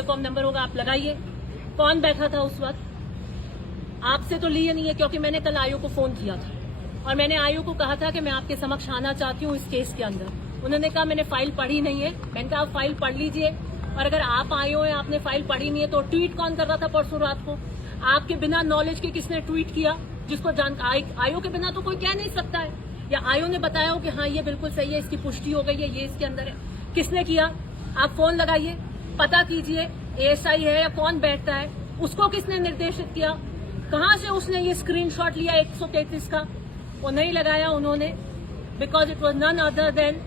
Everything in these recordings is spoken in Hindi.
इंटरकॉम नंबर होगा, आप लगाइए। कौन बैठा था उस वक्त? आपसे तो लिए नहीं है, क्योंकि मैंने कल आयोग को फोन किया था और मैंने आयोग को कहा था कि मैं आपके समक्ष आना चाहती हूँ इस केस के अंदर। उन्होंने कहा मैंने फाइल पढ़ी नहीं है। मैंने कहा आप फाइल पढ़ लीजिए, और अगर आप आए हो आपने फाइल पढ़ी नहीं है तो ट्वीट कौन कर रहा था परसों रात को? आपके बिना नॉलेज के किसने ट्वीट किया? जिसको आयोग के बिना तो कोई कह नहीं सकता है, या आयोग ने बताया हो कि हाँ ये बिल्कुल सही है, इसकी पुष्टि हो गई है, ये इसके अंदर है। किसने किया? आप फोन लगाइए, पता कीजिए एएसआई है या कौन बैठता है, उसको किसने निर्देशित किया, कहां से उसने ये स्क्रीनशॉट लिया 133 का? वो नहीं लगाया उन्होंने, because it was none other than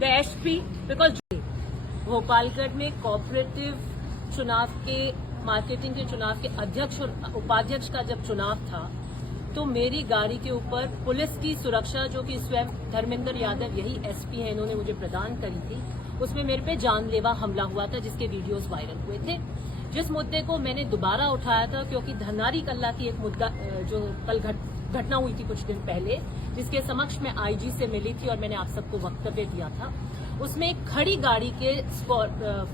the SP. Because Bhopalgarh में कोऑपरेटिव चुनाव के, मार्केटिंग के चुनाव के अध्यक्ष और उपाध्यक्ष का जब चुनाव था तो मेरी गाड़ी के ऊपर पुलिस की सुरक्षा, जो कि स्वयं धर्मेंद्र यादव यही एसपी है, इन्होंने मुझे प्रदान करी थी, उसमें मेरे पे जानलेवा हमला हुआ था जिसके वीडियोस वायरल हुए थे। जिस मुद्दे को मैंने दोबारा उठाया था क्योंकि धनारी कल्ला की एक मुद्दा जो कल घटना हुई थी कुछ दिन पहले, जिसके समक्ष मैं आईजी से मिली थी और मैंने आप सबको वक्तव्य दिया था, उसमें एक खड़ी गाड़ी के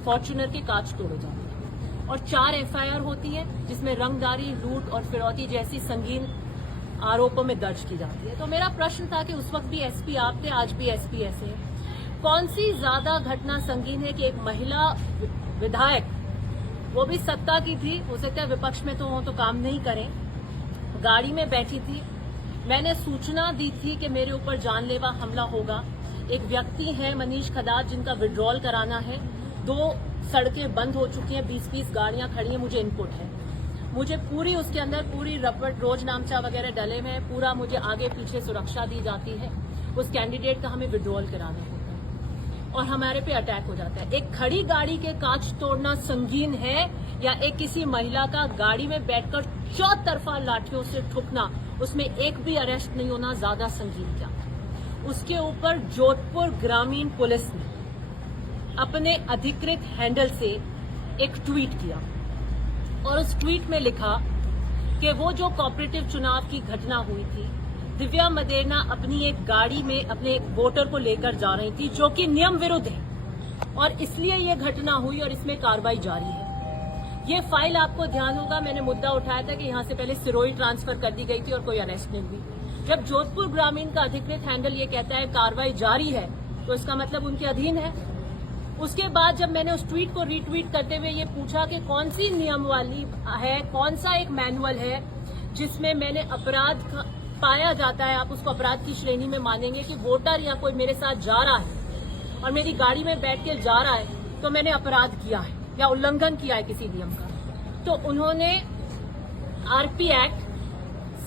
फॉर्च्यूनर के कांच तोड़े जाते हैं और 4 एफआईआर होती है जिसमें रंगदारी, लूट और फिरौती जैसी संगीन आरोपों में दर्ज की जाती है। तो मेरा प्रश्न था कि उस वक्त भी एसपी आप थे, आज भी एसपी ऐसे है, कौन सी ज्यादा घटना संगीन है कि एक महिला विधायक, वो भी सत्ता की थी, हो सकता है विपक्ष में तो काम नहीं करें, गाड़ी में बैठी थी, मैंने सूचना दी थी कि मेरे ऊपर जानलेवा हमला होगा, एक व्यक्ति है मनीष खदार जिनका विड्रॉल कराना है, 2 सड़कें बंद हो चुकी हैं, 20-20 गाड़ियां खड़ी हैं, मुझे इनपुट है, मुझे पूरी उसके अंदर पूरी रपट रोज नामचा वगैरह डले हुए हैं, पूरा मुझे आगे पीछे सुरक्षा दी जाती है, उस कैंडिडेट का हमें विड्रॉल कराना होता है और हमारे पे अटैक हो जाता है। एक खड़ी गाड़ी के कांच तोड़ना संगीन है या एक किसी महिला का गाड़ी में बैठकर चौतरफा लाठियों से ठुकना, उसमें एक भी अरेस्ट नहीं होना ज्यादा संगीन क्या? उसके ऊपर जोधपुर ग्रामीण पुलिस ने अपने अधिकृत हैंडल से एक ट्वीट किया और उस ट्वीट में लिखा कि वो जो कोऑपरेटिव चुनाव की घटना हुई थी, दिव्या मदेरना अपनी एक गाड़ी में अपने एक वोटर को लेकर जा रही थी जो कि नियम विरुद्ध है और इसलिए ये घटना हुई और इसमें कार्रवाई जारी है। ये फाइल आपको ध्यान होगा, मैंने मुद्दा उठाया था कि यहाँ से पहले सिरोही ट्रांसफर कर दी गई थी और कोई अरेस्ट नहीं हुई। जब जोधपुर ग्रामीण का अधिकृत हैंडल ये कहता है कार्रवाई जारी है तो इसका मतलब उनके अधीन है। उसके बाद जब मैंने उस ट्वीट को रीट्वीट करते हुए ये पूछा कि कौन सी नियमावली है, कौन सा एक मैनुअल है जिसमें मैंने अपराध पाया जाता है, आप उसको अपराध की श्रेणी में मानेंगे कि वोटर या कोई मेरे साथ जा रहा है और मेरी गाड़ी में बैठ के जा रहा है तो मैंने अपराध किया है या उल्लंघन किया है किसी नियम का। तो उन्होंने आरपी एक्ट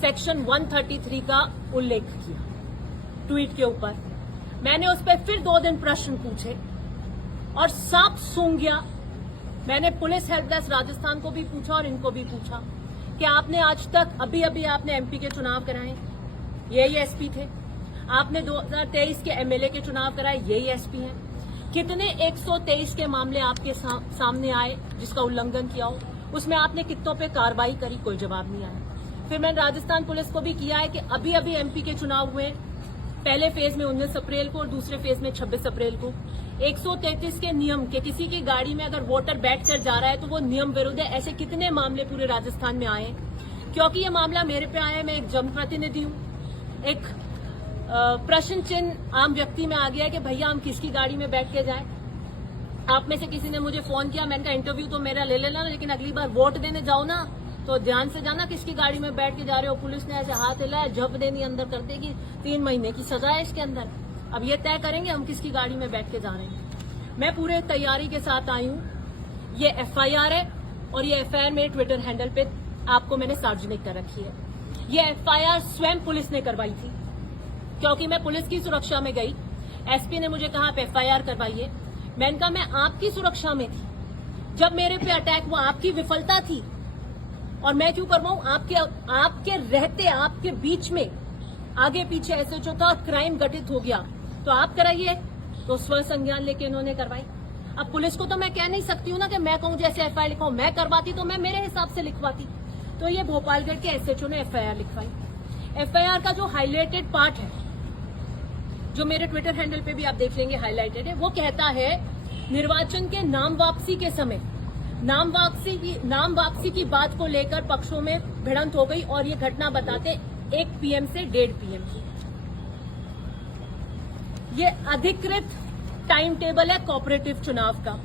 सेक्शन 133 का उल्लेख किया ट्वीट के ऊपर। मैंने उस पर फिर 2 दिन प्रश्न पूछे और साफ सूंघ गया। मैंने पुलिस हेल्प डेस्क राजस्थान को भी पूछा और इनको भी पूछा कि आपने आज तक, अभी अभी आपने एमपी के चुनाव कराए, यही एसपी थे, आपने 2023 के एमएलए के चुनाव कराए, यही एसपी हैं, कितने 123 के मामले आपके सामने आए जिसका उल्लंघन किया हो, उसमें आपने कितनों पे कार्रवाई करी? कोई जवाब नहीं आया। फिर मैंने राजस्थान पुलिस को भी किया है कि अभी अभी एमपी के चुनाव हुए, पहले फेज में 19 अप्रैल को और दूसरे फेज में 26 अप्रैल को, 133 के नियम के किसी की गाड़ी में अगर वोटर बैठकर जा रहा है तो वो नियम विरुद्ध है, ऐसे कितने मामले पूरे राजस्थान में आए? क्योंकि ये मामला मेरे पे आया है, मैं एक जनप्रतिनिधि हूँ, एक प्रश्न चिन्ह आम व्यक्ति में आ गया है कि भैया हम किसकी गाड़ी में बैठ के जाएं। आप में से किसी ने मुझे फोन किया, मैंने कहा इंटरव्यू तो मेरा ले लेना, लेकिन अगली बार वोट देने जाओ ना तो ध्यान से जाना किसकी गाड़ी में बैठ के जा रहे हो। पुलिस ने ऐसे हाथ हिलाया, झप देनी अंदर कर देगी, 3 महीने की सजा है इसके अंदर। अब ये तय करेंगे हम किसकी गाड़ी में बैठ के जा रहे हैं। मैं पूरे तैयारी के साथ आई हूँ, ये एफआईआर है और ये एफआईआर मेरे ट्विटर हैंडल पे आपको मैंने सार्वजनिक कर रखी है। ये एफआईआर स्वयं पुलिस ने करवाई थी क्योंकि मैं पुलिस की सुरक्षा में गई, एसपी ने मुझे कहा आप एफआईआर करवाइए, मैंने कहा मैं आपकी सुरक्षा में थी, जब मेरे पे अटैक हुआ आपकी विफलता थी और मैं क्यों करवाऊं? आपके रहते, आपके बीच में आगे पीछे एसएचओ था, क्राइम घटित हो गया तो आप कराइए। तो स्व संज्ञान लेके इन्होंने करवाई। अब पुलिस को तो मैं कह नहीं सकती हूँ ना कि मैं कहूँ जैसे एफआईआर लिखाऊं, मैं करवाती तो मैं मेरे हिसाब से लिखवाती। तो ये भोपालगढ़ के एसएचओ ने एफआईआर लिखवाई। एफआईआर का जो हाईलाइटेड पार्ट है, जो मेरे ट्विटर हैंडल पे भी आप देख लेंगे हाईलाइटेड है, वो कहता है निर्वाचन के नाम वापसी के समय नाम वापसी की बात को लेकर पक्षों में भिड़ंत हो गई और ये घटना बताते 1 PM से 1:30 PM की। ये अधिकृत टाइम टेबल है कोऑपरेटिव चुनाव का,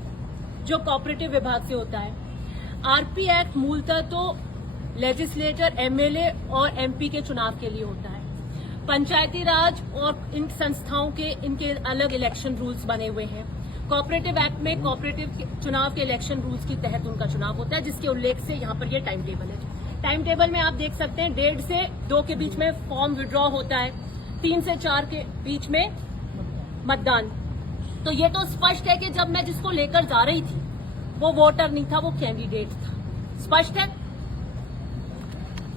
जो कोऑपरेटिव विभाग से होता है। आरपी एक्ट मूलतः तो लेजिस्लेटर, MLA और MP के चुनाव के लिए होता है। पंचायती राज और इन संस्थाओं के इनके अलग इलेक्शन रूल्स बने हुए हैं। कोऑपरेटिव एक्ट में कोऑपरेटिव चुनाव के इलेक्शन रूल्स के तहत उनका चुनाव होता है, जिसके उल्लेख से यहाँ पर ये टाइम टेबल है। टाइम टेबल में आप देख सकते हैं 1:30 से 2 के बीच में फॉर्म विड्रॉ होता है, 3 से 4 के बीच में मतदान। तो ये तो स्पष्ट है कि जब मैं जिसको लेकर जा रही थी वो वोटर नहीं था, वो कैंडिडेट था। स्पष्ट है।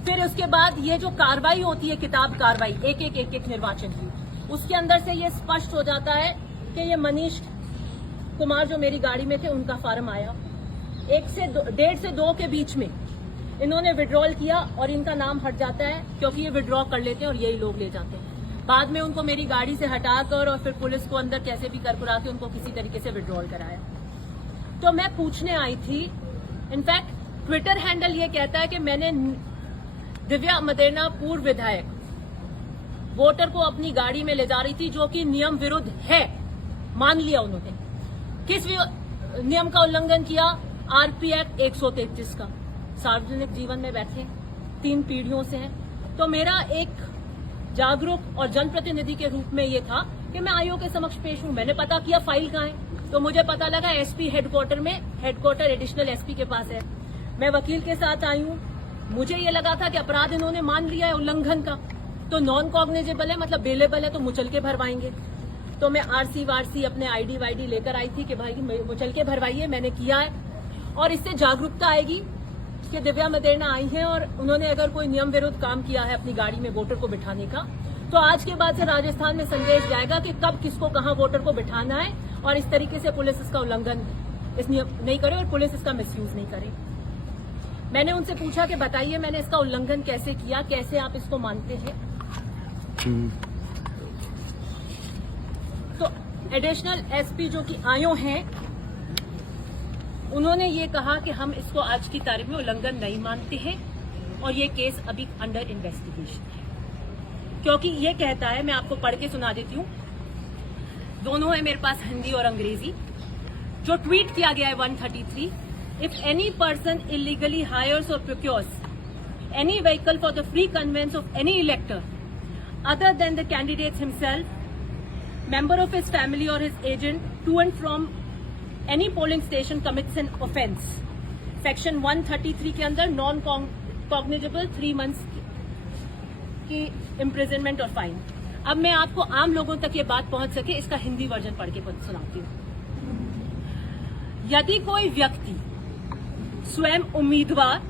फिर उसके बाद ये जो कार्रवाई होती है, किताब कार्रवाई एक निर्वाचन की, उसके अंदर से ये स्पष्ट हो जाता है कि ये मनीष कुमार जो मेरी गाड़ी में थे उनका फार्म आया, 1:30 से 2 के बीच में इन्होंने विड्रॉल किया और इनका नाम हट जाता है क्योंकि ये विड्रॉ कर लेते हैं और यही लोग ले जाते हैं। बाद में उनको मेरी गाड़ी से हटाकर और फिर पुलिस को अंदर कैसे भी कर के उनको किसी तरीके से विड्रॉल कराया। तो मैं पूछने आई थी, इनफैक्ट ट्विटर हैंडल ये कहता है कि मैंने दिव्या मदेरणा पूर्व विधायक वोटर को अपनी गाड़ी में ले जा रही थी, जो कि नियम विरुद्ध है। मान लिया उन्होंने। किस नियम का उल्लंघन किया? आरपी एक्ट 133 का। सार्वजनिक जीवन में बैठे 3 पीढ़ियों से हैं। तो मेरा एक जागरूक और जनप्रतिनिधि के रूप में ये था कि मैं आयोग के समक्ष पेश हूं। मैंने पता किया फाइल कहाँ है, तो मुझे पता लगा SP हेडक्वार्टर एडिशनल SP के पास है। मैं वकील के साथ आई हूं। मुझे ये लगा था कि अपराध इन्होंने मान लिया है उल्लंघन का, तो नॉन कॉग्निजेबल है, मतलब बेलेबल है, तो मुचल के भरवाएंगे। तो मैं RC वारसी अपने ID वाईडी लेकर आई थी कि भाई मुचल के भरवाइए। मैंने किया है और इससे जागरूकता आएगी कि दिव्या मदेरणा आई हैं और उन्होंने अगर कोई नियम विरुद्ध काम किया है अपनी गाड़ी में वोटर को बिठाने का, तो आज के बाद से राजस्थान में संदेश जाएगा कि कब किसको कहां वोटर को बिठाना है और इस तरीके से पुलिस इसका उल्लंघन इस नियम नहीं करे और पुलिस इसका मिसयूज नहीं करे। मैंने उनसे पूछा कि बताइए मैंने इसका उल्लंघन कैसे किया, कैसे आप इसको मानते हैं? तो एडिशनल SP जो कि आयो हैं, उन्होंने ये कहा कि हम इसको आज की तारीख में उल्लंघन नहीं मानते हैं और ये केस अभी अंडर इन्वेस्टिगेशन है। क्योंकि ये कहता है, मैं आपको पढ़ के सुना देती हूँ, दोनों है मेरे पास, हिंदी और अंग्रेजी। जो ट्वीट किया गया है 133, if any person illegally hires or procures any vehicle for the free conveyance of any elector other than the candidate himself, member of his family or his agent to and from any polling station commits an offence. Section 133 के अंदर non cognizable 3 months की imprisonment और फाइन। अब मैं आपको आम लोगों तक ये बात पहुंच सके, इसका हिंदी वर्जन पढ़ के सुनाती हूँ। यदि कोई व्यक्ति स्वयं उम्मीदवार,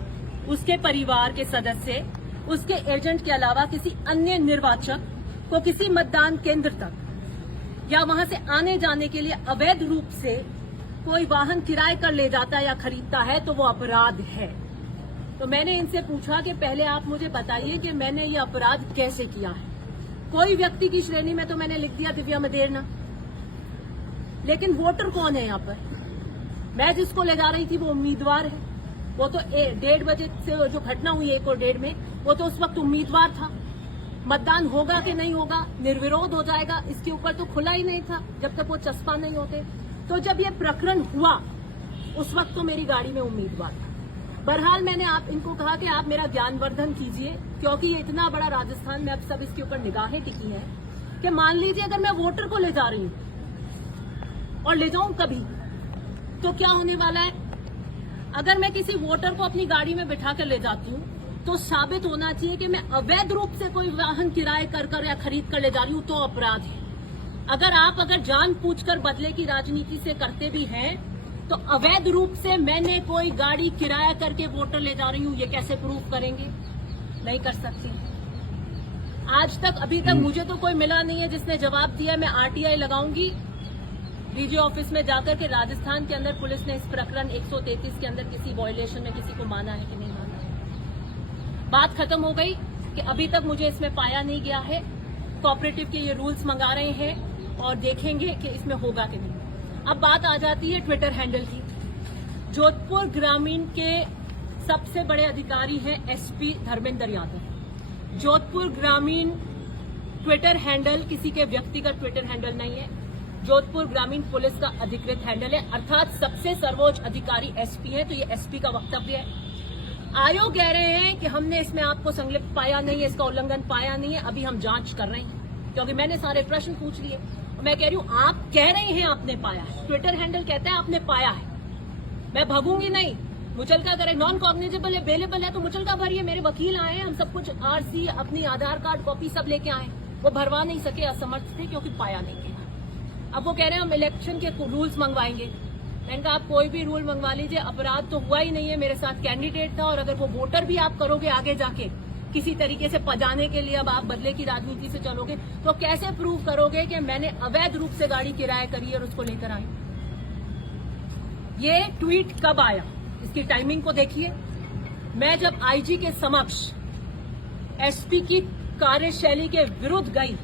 उसके परिवार के सदस्य, उसके एजेंट के अलावा किसी अन्य निर्वाचक को किसी मतदान केंद्र तक या वहां से आने जाने के लिए अवैध रूप से कोई वाहन किराए कर ले जाता है या खरीदता है, तो वो अपराध है। तो मैंने इनसे पूछा कि पहले आप मुझे बताइए कि मैंने ये अपराध कैसे किया है। कोई व्यक्ति की श्रेणी में तो मैंने लिख दिया दिव्या मदेरणा, लेकिन वोटर कौन है यहाँ पर? मैं जिसको ले जा रही थी वो उम्मीदवार है। वो तो 1:30 बजे से जो घटना हुई 1 और 1:30 में, वो तो उस वक्त उम्मीदवार था। मतदान होगा कि नहीं होगा, निर्विरोध हो जाएगा, इसके ऊपर तो खुला ही नहीं था जब तक वो चस्पा नहीं होते। तो जब ये प्रकरण हुआ उस वक्त तो मेरी गाड़ी में उम्मीदवार था। बहरहाल मैंने इनको कहा कि आप मेरा ज्ञानवर्धन कीजिए, क्योंकि ये इतना बड़ा राजस्थान में अब सब इसके ऊपर निगाहें टिकी हैं कि मान लीजिए अगर मैं वोटर को ले जा रही हूं और ले जाऊं कभी, तो क्या होने वाला है? अगर मैं किसी वोटर को अपनी गाड़ी में बिठा कर ले जाती हूँ तो साबित होना चाहिए कि मैं अवैध रूप से कोई वाहन किराए कर या खरीद कर ले जा रही हूँ, तो अपराध है। अगर जानबूझकर बदले की राजनीति से करते भी हैं, तो अवैध रूप से मैंने कोई गाड़ी किराया करके वोटर ले जा रही हूँ, ये कैसे प्रूफ करेंगे? नहीं कर सकती। आज तक अभी तक मुझे तो कोई मिला नहीं है जिसने जवाब दिया। मैं RTI लगाऊंगी DG ऑफिस में जाकर के राजस्थान के अंदर पुलिस ने इस प्रकरण 133 के अंदर किसी वायलेशन में किसी को माना है कि नहीं माना है। बात खत्म हो गई कि अभी तक मुझे इसमें पाया नहीं गया है। कोऑपरेटिव के ये रूल्स मंगा रहे हैं और देखेंगे कि इसमें होगा कि नहीं। अब बात आ जाती है ट्विटर हैंडल की। जोधपुर ग्रामीण के सबसे बड़े अधिकारी हैं एसपी धर्मेंद्र यादव। जोधपुर ग्रामीण ट्विटर हैंडल किसी के व्यक्तिगत ट्विटर हैंडल नहीं है, जोधपुर ग्रामीण पुलिस का अधिकृत हैंडल है, अर्थात सबसे सर्वोच्च अधिकारी एसपी है। तो ये एसपी का वक्तव्य है। आयोग कह रहे हैं कि हमने इसमें आपको संलिप्त पाया नहीं है, इसका उल्लंघन पाया नहीं है, अभी हम जांच कर रहे हैं, क्योंकि मैंने सारे प्रश्न पूछ लिए। मैं कह रही हूं आप कह रहे हैं आपने पाया है, ट्विटर हैंडल कहता है आपने पाया है, मैं भगूंगी नहीं। मुचलका करे, नॉन कॉग्निजेबल है, बेलेबल है तो मुचलका भरिए। मेरे वकील आए हैं, हम सब कुछ आरसी, अपनी आधार कार्ड कॉपी सब लेके आए, वो भरवा नहीं सके, असमर्थ थे क्योंकि पाया नहीं गया। अब वो कह रहे हैं हम इलेक्शन के रूल्स मंगवाएंगे। मैंने कहा आप कोई भी रूल मंगवा लीजिए, अपराध तो हुआ ही नहीं है, मेरे साथ कैंडिडेट था, और अगर वो वोटर भी आप करोगे आगे जाके किसी तरीके से पजाने के लिए, अब आप बदले की राजनीति से चलोगे तो कैसे प्रूव करोगे कि मैंने अवैध रूप से गाड़ी किराए करी और उसको लेकर आई। ये ट्वीट कब आया, इसकी टाइमिंग को देखिए। मैं जब आईजी के समक्ष एसपी की कार्यशैली के विरुद्ध गई,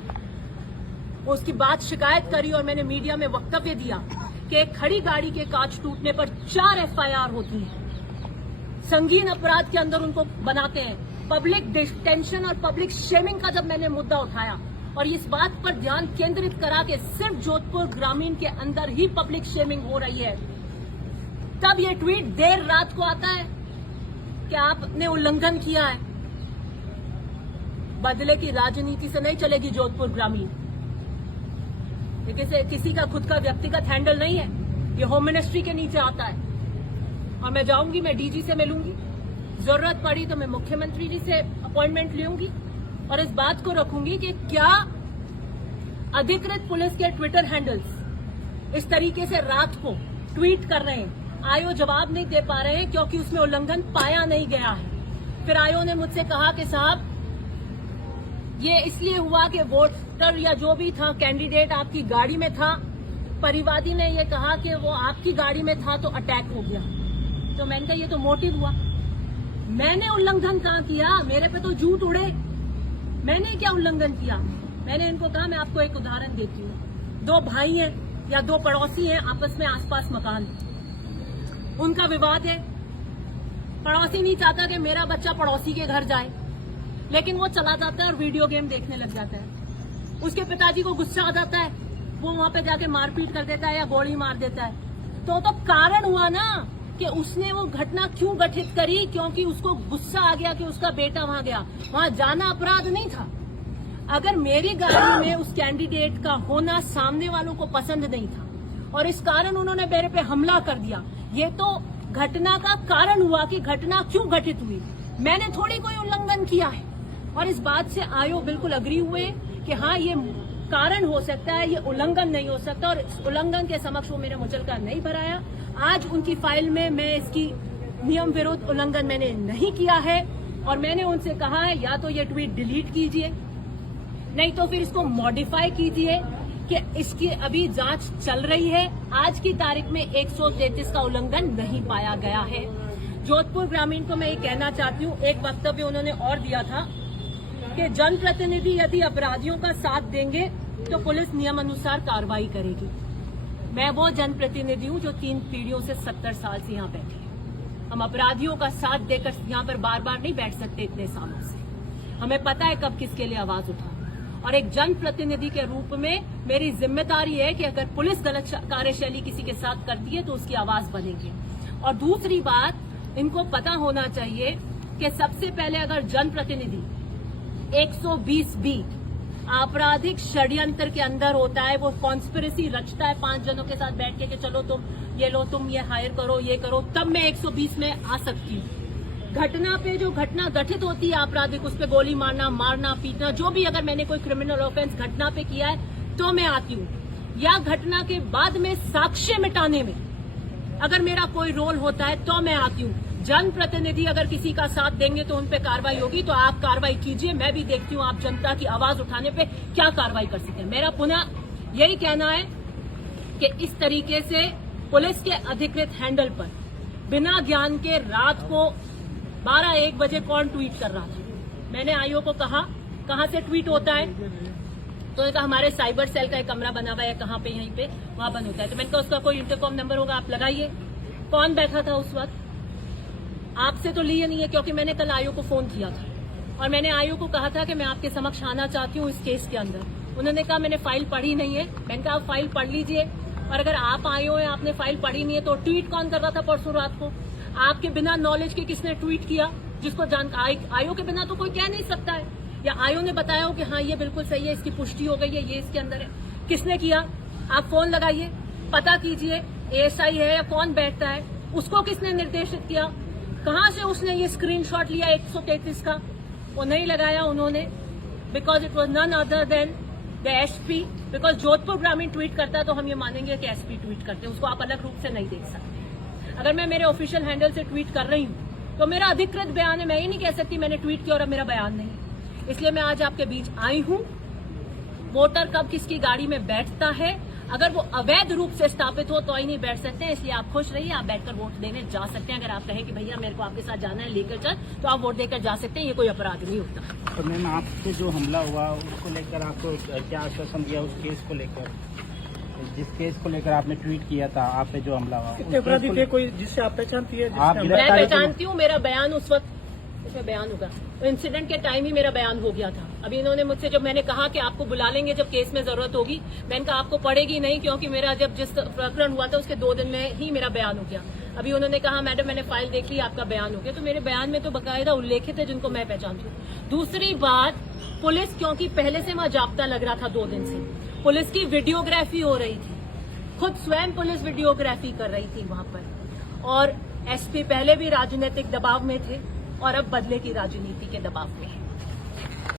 उसकी बात शिकायत करी और मैंने मीडिया में वक्तव्य दिया कि एक खड़ी गाड़ी के कांच टूटने पर 4 एफआईआर होती है, संगीन अपराध के अंदर उनको बनाते हैं। पब्लिक डिटेंशन और पब्लिक शेमिंग का जब मैंने मुद्दा उठाया और इस बात पर ध्यान केंद्रित करा कि सिर्फ जोधपुर ग्रामीण के अंदर ही पब्लिक शेमिंग हो रही है, तब ये ट्वीट देर रात को आता है कि आपने उल्लंघन किया है। बदले की राजनीति से नहीं चलेगी जोधपुर ग्रामीण। लेकिन किसी का खुद का व्यक्तिगत हैंडल नहीं है, ये होम मिनिस्ट्री के नीचे आता है। और मैं जाऊंगी, मैं डीजी से मिलूंगी, जरूरत पड़ी तो मैं मुख्यमंत्री जी से अपॉइंटमेंट लूंगी और इस बात को रखूंगी कि क्या अधिकृत पुलिस के ट्विटर हैंडल्स इस तरीके से रात को ट्वीट कर रहे हैं। आयोग जवाब नहीं दे पा रहे हैं क्योंकि उसमें उल्लंघन पाया नहीं गया है। फिर आयोग ने मुझसे कहा कि साहब ये इसलिए हुआ कि वोटर या जो भी था कैंडिडेट आपकी गाड़ी में था, परिवादी ने ये कहा कि वो आपकी गाड़ी में था तो अटैक हो गया। तो मैंने कहा ये तो मोटिव हुआ, मैंने उल्लंघन कहाँ किया, मेरे पे तो झूठ उड़े, मैंने क्या उल्लंघन किया। मैंने इनको कहा मैं आपको एक उदाहरण देती हूँ, 2 भाई हैं या 2 पड़ोसी हैं, आपस में आसपास मकान, उनका विवाद है। पड़ोसी नहीं चाहता कि मेरा बच्चा पड़ोसी के घर जाए, लेकिन वो चला जाता है और वीडियो गेम देखने लग जाता है। उसके पिताजी को गुस्सा आ जाता है, वो वहां पे जाके मारपीट कर देता है या गोली मार देता है। तो कारण हुआ ना कि उसने वो घटना क्यों गठित करी, क्योंकि उसको गुस्सा आ गया कि उसका बेटा वहां गया। वहां जाना अपराध नहीं था। अगर मेरी गाड़ी में उस कैंडिडेट का होना सामने वालों को पसंद नहीं था और इस कारण उन्होंने मेरे पे हमला कर दिया, ये तो घटना का कारण हुआ कि घटना क्यों घटित हुई। मैंने थोड़ी कोई उल्लंघन किया है। और इस बात से आयोग बिल्कुल अग्री हुए कि हाँ ये कारण हो सकता है, ये उल्लंघन नहीं हो सकता, और इस उल्लंघन के समक्ष वो मेरा मुचलका नहीं भराया। आज उनकी फाइल में मैं इसकी नियम विरुद्ध उल्लंघन मैंने नहीं किया है और मैंने उनसे कहा है या तो ये ट्वीट डिलीट कीजिए, नहीं तो फिर इसको मॉडिफाई कीजिए कि इसकी अभी जांच चल रही है। आज की तारीख में 133 का उल्लंघन नहीं पाया गया है। जोधपुर ग्रामीण को मैं ये कहना चाहती हूँ, एक वक्तव्य उन्होंने और दिया था कि जनप्रतिनिधि यदि अपराधियों का साथ देंगे तो पुलिस नियम अनुसार कार्रवाई करेगी। मैं वो जनप्रतिनिधि हूँ जो 3 पीढ़ियों से 70 साल से यहाँ बैठी है। हम अपराधियों का साथ देकर यहाँ पर बार बार नहीं बैठ सकते इतने सालों से। हमें पता है कब किसके लिए आवाज उठा, और एक जनप्रतिनिधि के रूप में मेरी जिम्मेदारी है कि अगर पुलिस गलत कार्यशैली किसी के साथ करती है तो उसकी आवाज बनेगी। और दूसरी बात, इनको पता होना चाहिए कि सबसे पहले अगर जनप्रतिनिधि 120B आपराधिक षड्यंत्र के अंदर होता है, वो कॉन्स्पिरेसी रचता है 5 जनों के साथ बैठ के कि चलो तुम ये लो, तुम ये हायर करो, ये करो, तब मैं 120 में आ सकती हूँ। घटना पे जो घटना गठित होती है आपराधिक, उस पे गोली मारना पीटना, जो भी अगर मैंने कोई क्रिमिनल ऑफेंस घटना पे किया है तो मैं आती हूँ। या घटना के बाद में साक्ष्य मिटाने में अगर मेरा कोई रोल होता है तो मैं आती हूँ। जनप्रतिनिधि अगर किसी का साथ देंगे तो उन पे कार्रवाई होगी, तो आप कार्रवाई कीजिए। मैं भी देखती हूँ आप जनता की आवाज उठाने पे क्या कार्रवाई कर सकते हैं। मेरा पुनः यही कहना है कि इस तरीके से पुलिस के अधिकृत हैंडल पर बिना ज्ञान के रात को 12-1 बजे कौन ट्वीट कर रहा था। मैंने आईओ को कहा कहाँ से ट्वीट होता है, तो कहा हमारे साइबर सेल का एक कमरा बना हुआ है, कहाँ पे, यहीं पे, वहां बंद होता है। तो मैंने कहा उसका कोई इंटरकॉम नंबर होगा आप लगाइए। कौन बैठा था उस वक्त? आपसे तो लिए नहीं है क्योंकि मैंने कल आयो को फोन किया था और मैंने आयो को कहा था कि मैं आपके समक्ष आना चाहती हूँ इस केस के अंदर। उन्होंने कहा मैंने फाइल पढ़ी नहीं है। मैंने कहा आप फाइल पढ़ लीजिए, और अगर आप आए हो आपने फाइल पढ़ी नहीं है तो ट्वीट कौन कर रहा था परसों रात को? आपके बिना नॉलेज के किसने ट्वीट किया? जिसको जान आयो के बिना तो कोई कह नहीं सकता है, या आयो ने बताया हो कि हाँ ये बिल्कुल सही है, इसकी पुष्टि हो गई है, ये इसके अंदर है। किसने किया? आप फोन लगाइए, पता कीजिए एएसआई है या कौन बैठता है, उसको किसने निर्देशित किया? कहां से उसने ये स्क्रीनशॉट लिया 133 का? वो नहीं लगाया उन्होंने, because it was none other than the SP. Because Jodhpur ग्रामीण ट्वीट करता है तो हम ये मानेंगे कि एसपी ट्वीट करते हैं, उसको आप अलग रूप से नहीं देख सकते। अगर मैं मेरे ऑफिशियल हैंडल से ट्वीट कर रही हूं तो मेरा अधिकृत बयान है, मैं ये नहीं कह सकती मैंने ट्वीट किया और अब मेरा बयान नहीं। इसलिए मैं आज आपके बीच आई हूं। वोटर कब किसकी गाड़ी में बैठता है, अगर वो अवैध रूप से स्थापित हो तो ही नहीं बैठ सकते हैं। इसलिए आप खुश रहिए, आप बैठकर वोट देने जा सकते हैं। अगर आप कहें कि भैया मेरे को आपके साथ जाना है, लेकर चल, तो आप वोट देकर जा सकते हैं, ये कोई अपराध नहीं होता। तो मैम आप पे जो हमला हुआ उसको लेकर आपको क्या आश्वासन दिया? उस केस को लेकर, जिस केस को लेकर आपने ट्वीट किया था, आप पे जो हमला हुआ, कितने अपराधी थे कोई जिससे आप पहचानती है? आप मैं पहचानती हूँ, मेरा बयान उस वक्त इसमें बयान होगा, इंसिडेंट के टाइम ही मेरा बयान हो गया था। अभी इन्होंने मुझसे, जब मैंने कहा कि आपको बुला लेंगे जब केस में जरूरत होगी, मैंने कहा आपको पड़ेगी नहीं, क्योंकि मेरा जब जिस प्रकरण हुआ था उसके 2 दिन में ही मेरा बयान हो गया। अभी उन्होंने कहा मैडम मैंने फाइल देख ली, आपका बयान हो गया, तो मेरे बयान में तो बकायदा उल्लेखित है जिनको मैं पहचानती हूँ। दूसरी बात, पुलिस क्योंकि पहले से वहां जाब्ता लग रहा था 2 दिन से, पुलिस की वीडियोग्राफी हो रही थी, खुद स्वयं पुलिस वीडियोग्राफी कर रही थी वहां पर, और एसपी पहले भी राजनीतिक दबाव में थे और अब बदले की राजनीति के दबाव में है।